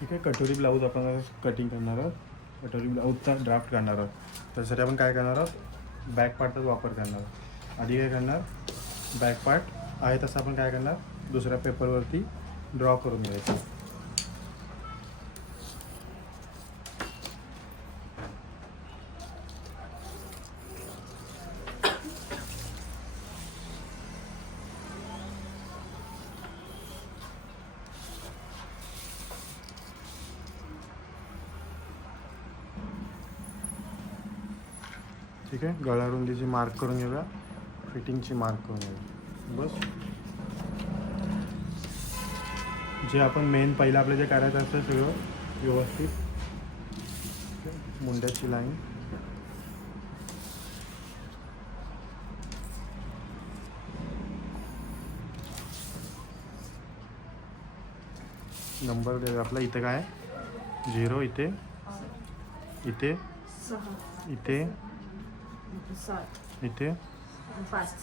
ठीक आहे कटोरी ब्लाऊज आपण कटिंग करणार आहोत. कटोरी ब्लाऊजचा ड्राफ्ट करणार आहोत. त्यासाठी आपण काय करणार आहोत? बॅक पार्टचाच वापर करणार आहोत. आधी काय करणार? बॅक पार्ट आहे तसं आपण काय करणार? दुसऱ्या पेपरवरती ड्रॉ करून घ्यायचं. ठीक आहे. गळा रुंदीची मार्क करून घेऊया. फिटिंगची मार्क करून घेऊया. बस. जे आपण मेन पहिलं आपलं जे करायचं असतं सगळं व्यवस्थित? मुंड्याची लाईन नंबर दे आपला इथे काय झिरो इथे. इथे. इथे. सात इथे? पाच.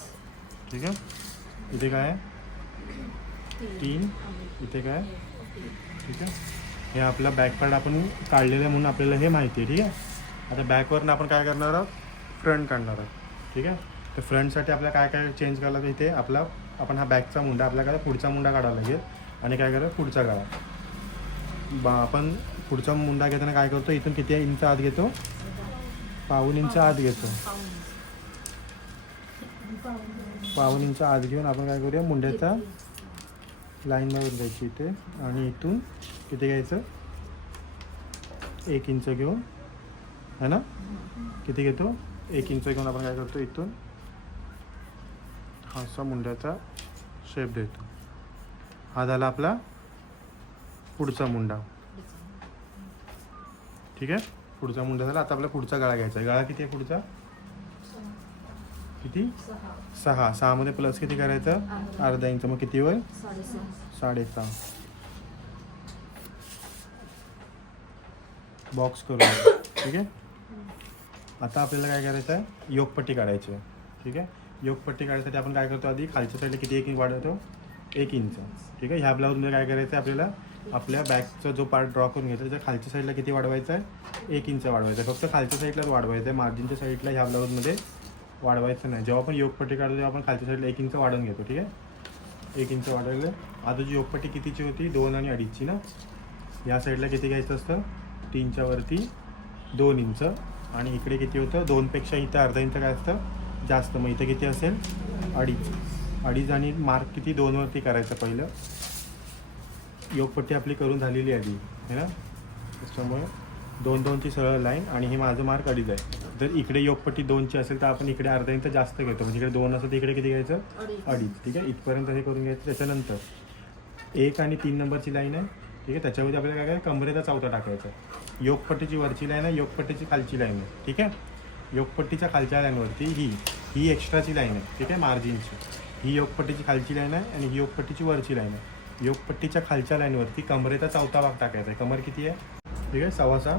ठीक आहे. इथे काय आहे? तीन. इथे काय ठीक आहे. हे आपला बॅक पार्ट आपण काढलेलं आहे म्हणून आपल्याला हे माहिती आहे ठीक आहे? आता बॅकवरनं आपण काय करणार आहोत? फ्रंट काढणार आहोत. ठीक आहे? तर फ्रंटसाठी आपल्याला काय काय चेंज करायला इथे आपला आपण हा बॅकचा मुंडा आपल्याला काय पुढचा मुंडा काढावा लागेल. आणि काय करा पुढचा काढा बा आपण पुढचा मुंडा घेताना काय करतो? इथून किती इंच आत घेतो? पाहुणींचा आत घेतो. पाहुणींचा आत घेऊन आपण काय करूया मुंड्याचा लाईन मारून द्यायची इथे. आणि इथून किती घ्यायचं? एक इंच घेऊन है ना? किती घेतो? एक इंच घेऊन आपण काय करतो इथून? हा असा मुंड्याचा शेप देतो. हा झाला आपला पुढचा मुंडा. ठीक आहे? पुढचा मुंडा झाला. आता आपला पुढचा गळा घ्यायचा आहे. गळा किती आहे पुढचा? किती? सहा. सहा सहामध्ये प्लस किती करायचं? अर्धा. इंच. मग किती होईल? साडेसहा. बॉक्स करूया ठीक आहे? आता आपल्याला काय करायचं आहे? योगपट्टी काढायची आहे. ठीक आहे? योगपट्टी काढायसाठी आपण काय करतो आधी? खालच्या साईडला किती एक इंच वाढवतो? एक इंच. ठीक आहे? ह्या ब्लाऊजमध्ये काय करायचं आहे आपल्याला? आपल्या बॅकचा जो पार्ट ड्रॉ करून घ्यायचा त्याच्या खालच्या साईडला किती वाढवायचा आहे? एक इंच वाढवायचं आहे. फक्त खालच्या साईडलाच वाढवायचं आहे. मार्जिनच्या साईडला ह्या ब्लाऊजमध्ये वाढवायचं नाही. जेव्हा आपण योगपट्टी काढतो तेव्हा आपण खालच्या साईडला एक इंच वाढवून घेतो ठीक आहे? एक इंच वाढवलं. आताची योगपट्टी कितीची होती? दोन आणि अडीचची ना? या साईडला किती घ्यायचं असतं? तीनच्या वरती दोन इंच. आणि इकडे किती होतं? दोनपेक्षा इथं अर्धा इंच काय असतं? जास्त. मग इथं किती असेल? अडीच. अडीच आणि मार्क किती? दोनवरती करायचं पहिलं. योगपट्टी आपली करून झालेली आहे आधी है ना? त्याच्यामुळे दोन दोनची सरळ लाईन आणि हे माझं मार्क अडीच आहे. जर इकडे योगपट्टी दोनची असेल तर आपण इकडे अर्धा इंच जास्त घेतो. म्हणजे इकडे दोन असेल तर इकडे किती घ्यायचं? अडीच. ठीक आहे? इथपर्यंत हे करून घ्यायचं. त्याच्यानंतर एक आणि तीन नंबरची लाईन आहे. ठीक आहे? त्याच्यामध्ये आपल्याला काय काय? कमरेचा चौथा टाकायचा आहे. योगपट्टीची वरची लाईन आहे योगपट्टीची खालची लाईन आहे. ठीक आहे? योगपट्टीच्या खालच्या लाईनवरती ही ही एक्स्ट्राची लाईन आहे. ठीक आहे? मार्जिनची ही योगपट्टीची खालची लाईन आहे आणि ही योगपट्टीची वरची लाईन आहे. योगपट्टीच्या खालच्या लाईनवरती कमरेचा चौथा भाग टाकायचा आहे. कमर किती आहे? ठीक आहे सव्वा सहा.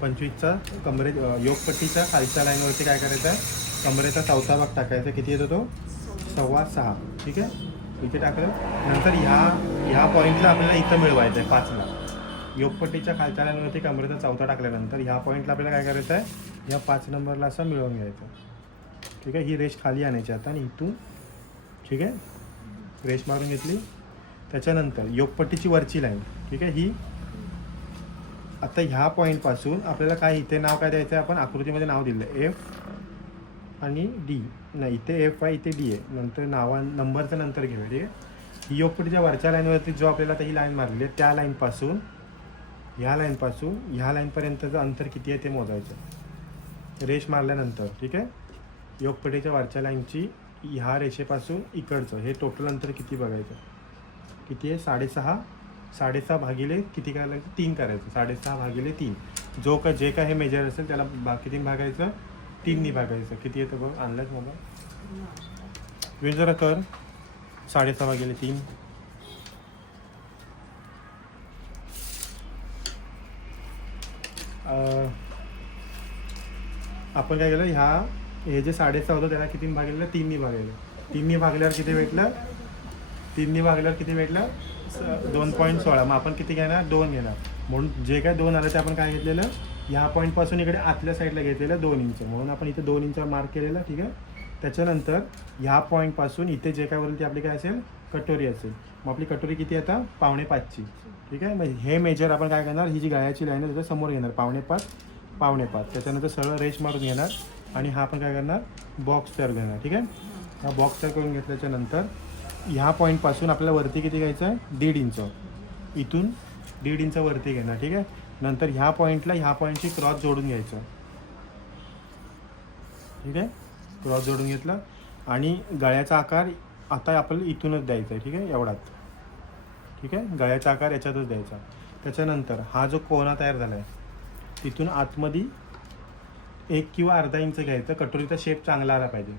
पंचवीसचा कमरे योगपट्टीच्या खालच्या लाईनवरती काय करायचं आहे? कमरेचा चौथा भाग टाकायचा आहे. किती येतो तो? सव्वा सहा. ठीक आहे? इथे टाकलं. नंतर ह्या ह्या पॉईंटला आपल्याला इथं मिळवायचं आहे पाचला. योगपट्टीच्या खालच्या लाईनवरती कमरेचा चौथा टाकल्यानंतर ह्या पॉईंटला आपल्याला काय करायचं आहे? या पाच नंबरला असं मिळवून घ्यायचं ठीक आहे? ही रेश खाली आणायची आता आणि इथून. ठीक आहे? रेश मारून घेतली. त्याच्यानंतर योगपट्टीची वरची लाईन ठीक आहे? ही आता ह्या पॉईंटपासून आपल्याला काय इथे नाव काय द्यायचं आहे आपण आकृतीमध्ये नाव दिलं एफ आणि डी नाही इथे एफ आहे इथे डी आहे. नंतर नावा नंबरचं नंतर घेऊया ठीक आहे? ही योगपट्टीच्या वरच्या लाईनवरती जो आपल्याला आता ही लाईन मारलेली आहे त्या लाईनपासून ह्या लाईनपासून ह्या लाईनपर्यंतचं अंतर किती आहे ते मोजायचं. रेष मारल्यानंतर ठीक आहे? योगपट्टीच्या वरच्या लाईनची ह्या रेषेपासून इकडचं हे टोटल अंतर किती बघायचं? किती आहे? साडेसहा. साडेसहा भागिले किती करायचं तीन करायचं. साडेसहा भागिले तीन. जो का जे काय हे मेजर असेल त्याला बा किती भागायचं? तीननी भागायचं. किती येतं बघ? आणलंच मला वेळ जरा कर. साडेसहा भागिले तीन. आपण काय केलं? ह्या हे जे साडेसहा होतं त्याला किती भागलेलं तीननी भागायचं तीननी भागल्यावर किती भेटलं? तीनने भागल्यावर किती भेटलं? स- दोन पॉईंट सोळा. मग आपण किती घेणार? दोन घेणार. म्हणून जे काय दोन आलं ते आपण काय घेतलेलं? ह्या पॉईंटपासून इकडे आतल्या साईडला घेतलेलं दोन इंच म्हणून आपण इथे दोन इंच मार्क केलेलं ठीक आहे? त्याच्यानंतर ह्या पॉईंटपासून इथे जे काय वरील ती आपली काय असेल? कटोरी असेल. मग आपली कटोरी किती आता? पावणे पाचची. ठीक आहे? मग हे मेजर आपण काय करणार? ही जी गायाची लाईन आहे त्याच्यासमोर घेणार. पावणे पाच पावणे पाच. त्याच्यानंतर सरळ रेश मारून घेणार. आणि हा आपण काय करणार? बॉक्स तयार घेणार. ठीक आहे? हा बॉक्स तयार करून घेतल्याच्या नंतर ह्या पॉईंटपासून आपल्याला वरती किती घ्यायचं आहे? दीड इंच इथून दीड इंच वरती घेणार ठीक आहे? नंतर ह्या पॉईंटला ह्या पॉईंटची क्रॉस जोडून घ्यायचं. ठीक आहे? क्रॉस जोडून घेतला. आणि गळ्याचा आकार आता आपल्याला इथूनच द्यायचा आहे ठीक आहे? एवढाच. ठीक आहे? गळ्याचा आकार याच्यातच द्यायचा. त्याच्यानंतर हा जो कोना तयार झाला आहे तिथून आतमध्ये एक किंवा अर्धा इंच घ्यायचं. कटोरीचा शेप चांगला आला पाहिजे.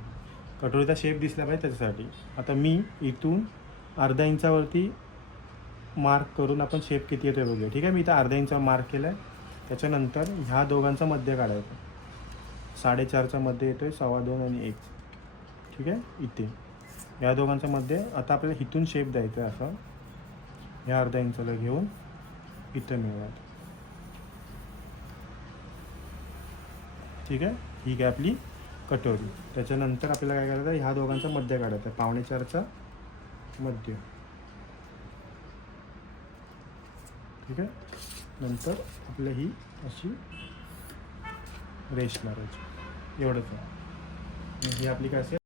कटोरीचा शेप दिसला पाहिजे त्याच्यासाठी. आता मी इथून अर्धा इंचावरती मार्क करून आपण शेप किती येतो बघूया. ठीक आहे? मी इथं अर्धा इंचा मार्क केला आहे त्याच्यानंतर ह्या दोघांचा मध्य काढायचा. साडेचारचा येतो आहे सव्वा दोन आणि एक. ठीक आहे? इथे. या दोघांचा मध्ये. आता आपल्याला इथून शेप द्यायचा आहे असं. ह्या अर्धा इंचाला घेऊन इथं मिळणार ठीक आहे? ही काय आपली कटोरी. त्याच्यानंतर आपल्याला काय करायचं आहे? ह्या दोघांचा मध्य काढायचा. आहे पावणे चारचा मध्य. ठीक आहे? नंतर आपलं ही अशी रेश मारायची. एवढंच. आहे ही आपली काय असेल?